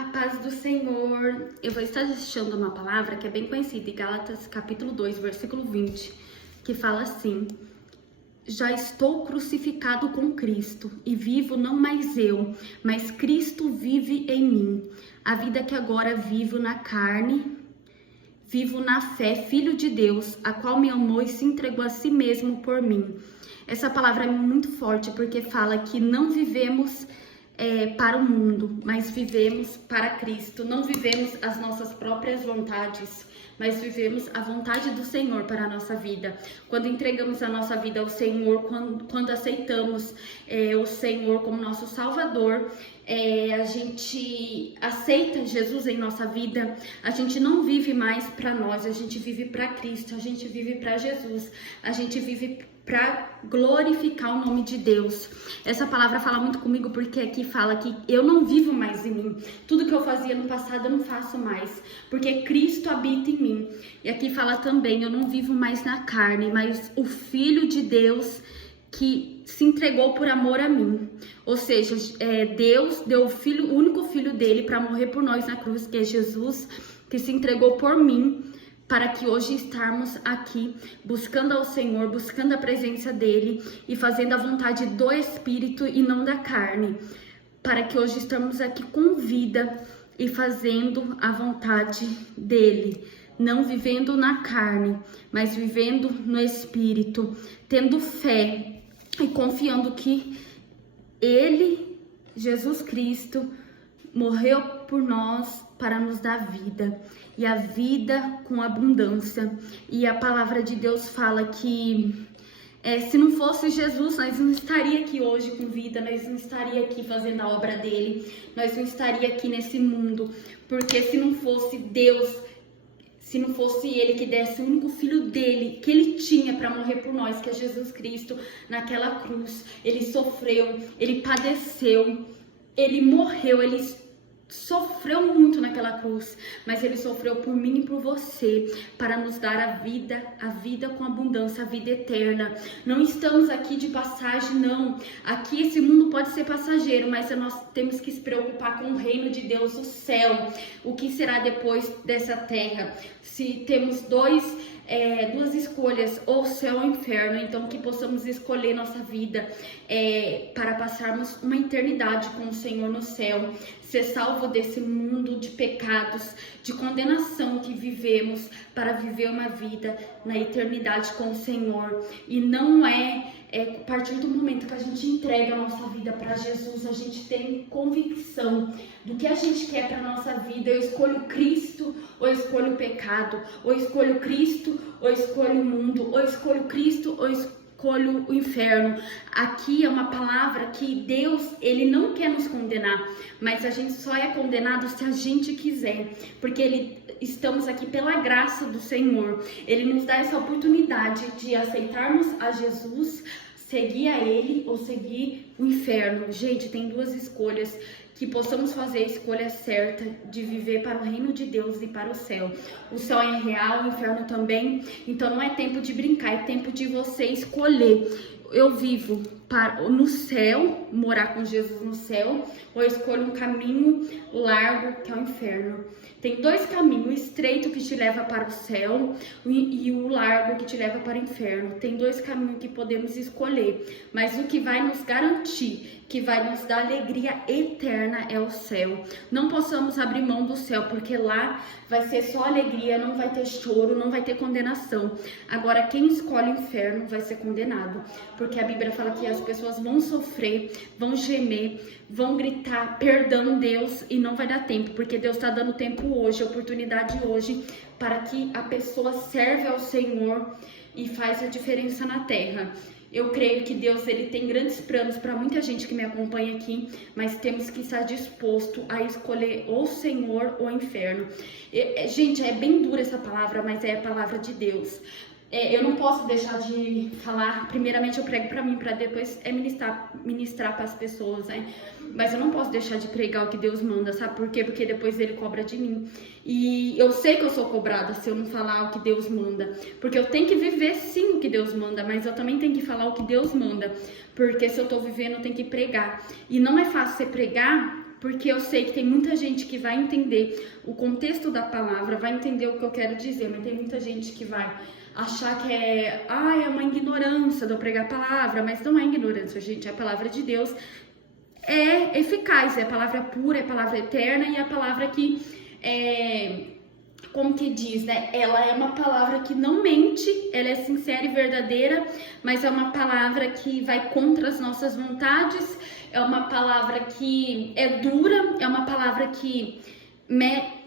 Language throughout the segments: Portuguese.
A paz do Senhor. Eu vou estar deixando uma palavra que é bem conhecida em Gálatas capítulo 2, versículo 20, que fala assim: já estou crucificado com Cristo e vivo não mais eu, mas Cristo vive em mim. A vida que agora vivo na carne, vivo na fé, Filho de Deus, a qual me amou e se entregou a si mesmo por mim. Essa palavra é muito forte porque fala que não vivemos para o mundo, mas vivemos para Cristo. Não vivemos as nossas próprias vontades, mas vivemos a vontade do Senhor para a nossa vida. Quando entregamos a nossa vida ao Senhor, quando aceitamos o Senhor como nosso Salvador, a gente aceita Jesus em nossa vida, a gente não vive mais para nós, a gente vive para Cristo, a gente vive para Jesus, a gente vive para glorificar o nome de Deus. Essa palavra fala muito comigo porque aqui fala que eu não vivo mais em mim. Tudo que eu fazia no passado eu não faço mais, porque Cristo habita em mim. E aqui fala também, eu não vivo mais na carne, mas o Filho de Deus que se entregou por amor a mim. Ou seja, Deus deu o único filho dele para morrer por nós na cruz, que é Jesus, que se entregou por mim, para que hoje estarmos aqui buscando ao Senhor, buscando a presença dele e fazendo a vontade do Espírito e não da carne, para que hoje estamos aqui com vida e fazendo a vontade dele, não vivendo na carne, mas vivendo no Espírito, tendo fé e confiando que ele, Jesus Cristo, morreu por nós para nos dar vida, e a vida com abundância. E a palavra de Deus fala que se não fosse Jesus, nós não estaria aqui hoje com vida, nós não estaria aqui fazendo a obra dele, nós não estaria aqui nesse mundo, porque se não fosse Deus, se não fosse ele que desse o único filho dele, que ele tinha para morrer por nós, que é Jesus Cristo, naquela cruz, ele sofreu, ele padeceu, ele morreu, ele sofreu muito naquela cruz, mas ele sofreu por mim e por você, para nos dar a vida com abundância, a vida eterna. Não estamos aqui de passagem, não. Aqui esse mundo pode ser passageiro, mas nós temos que se preocupar com o reino de Deus, o céu, o que será depois dessa terra. Se temos duas escolhas, ou céu ou inferno, então que possamos escolher nossa vida para passarmos uma eternidade com o Senhor no céu, ser salvo desse mundo de pecados, de condenação que vivemos, para viver uma vida na eternidade com o Senhor. E não a partir do momento que a gente entrega a nossa vida para Jesus, a gente tem convicção do que a gente quer para nossa vida. Eu escolho Cristo ou escolho o pecado, ou escolho Cristo ou escolho o mundo, ou escolho Cristo ou escolho o inferno. Aqui é uma palavra que Deus, ele não quer nos condenar, mas a gente só é condenado se a gente quiser, porque estamos aqui pela graça do Senhor. Ele nos dá essa oportunidade de aceitarmos a Jesus, seguir a ele ou seguir o inferno. Gente, tem duas escolhas, que possamos fazer a escolha certa de viver para o reino de Deus e para o céu. O céu é real, o inferno também, então não é tempo de brincar, é tempo de você escolher. Eu vivo no céu, morar com Jesus no céu, ou eu escolho um caminho largo que é o inferno. Tem dois caminhos, o estreito que te leva para o céu e o largo que te leva para o inferno. Tem dois caminhos que podemos escolher, mas o que vai nos garantir, que vai nos dar alegria eterna é o céu. Não possamos abrir mão do céu, porque lá vai ser só alegria, não vai ter choro, não vai ter condenação. Agora, quem escolhe o inferno vai ser condenado, porque a Bíblia fala que as pessoas vão sofrer, vão gemer, vão gritar, perdão Deus, e não vai dar tempo, porque Deus está dando tempo hoje, oportunidade hoje, para que a pessoa serve ao Senhor e faz a diferença na terra. Eu creio que Deus, ele tem grandes planos para muita gente que me acompanha aqui, mas temos que estar disposto a escolher ou o Senhor ou o inferno. Gente, é bem dura essa palavra, mas é a palavra de Deus. Eu não posso deixar de falar, primeiramente eu prego para mim, para depois ministrar para as pessoas, né? Mas eu não posso deixar de pregar o que Deus manda, sabe por quê? Porque depois ele cobra de mim. E eu sei que eu sou cobrada se eu não falar o que Deus manda, porque eu tenho que viver sim o que Deus manda, mas eu também tenho que falar o que Deus manda, porque se eu tô vivendo eu tenho que pregar. E não é fácil você pregar porque eu sei que tem muita gente que vai entender o contexto da palavra, vai entender o que eu quero dizer, mas tem muita gente que vai achar que é uma ignorância de eu pregar a palavra, mas não é ignorância, gente, a palavra de Deus é eficaz, é a palavra pura, é a palavra eterna e é a palavra que como que diz, né? Ela é uma palavra que não mente, ela é sincera e verdadeira, mas é uma palavra que vai contra as nossas vontades, é uma palavra que é dura, é uma palavra que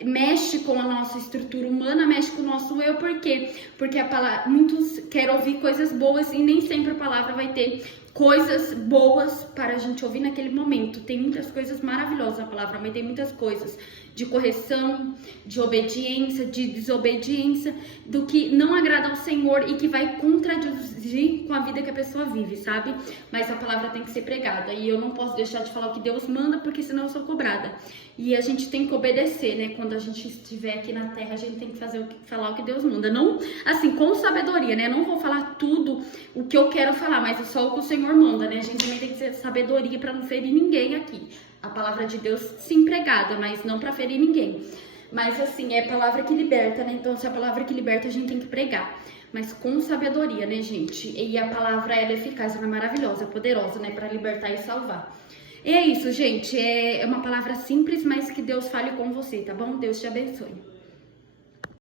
mexe com a nossa estrutura humana, mexe com o nosso eu, por quê? Porque a palavra, muitos querem ouvir coisas boas e nem sempre a palavra vai ter coisas boas para a gente ouvir naquele momento. Tem muitas coisas maravilosas na palavra, mas tem muitas coisas de correção, de obediência, de desobediência, do que não agrada ao Senhor e que vai contradizer com a vida que a pessoa vive, sabe? Mas a palavra tem que ser pregada e eu não posso deixar de falar o que Deus manda, porque senão eu sou cobrada. E a gente tem que obedecer, né? Quando a gente estiver aqui na terra, a gente tem que falar o que Deus manda. Não, assim, com sabedoria, né? Eu não vou falar tudo o que eu quero falar, mas é só o que o Senhor manda, né? A gente também tem que ter sabedoria para não ferir ninguém aqui. A palavra de Deus, sim, pregada, mas não para ferir ninguém. Mas, assim, é a palavra que liberta, né? Então, se é a palavra que liberta, a gente tem que pregar. Mas com sabedoria, né, gente? E a palavra, ela é eficaz, ela é maravilhosa, poderosa, né? Para libertar e salvar. E é isso, gente. É uma palavra simples, mas que Deus fale com você, tá bom? Deus te abençoe.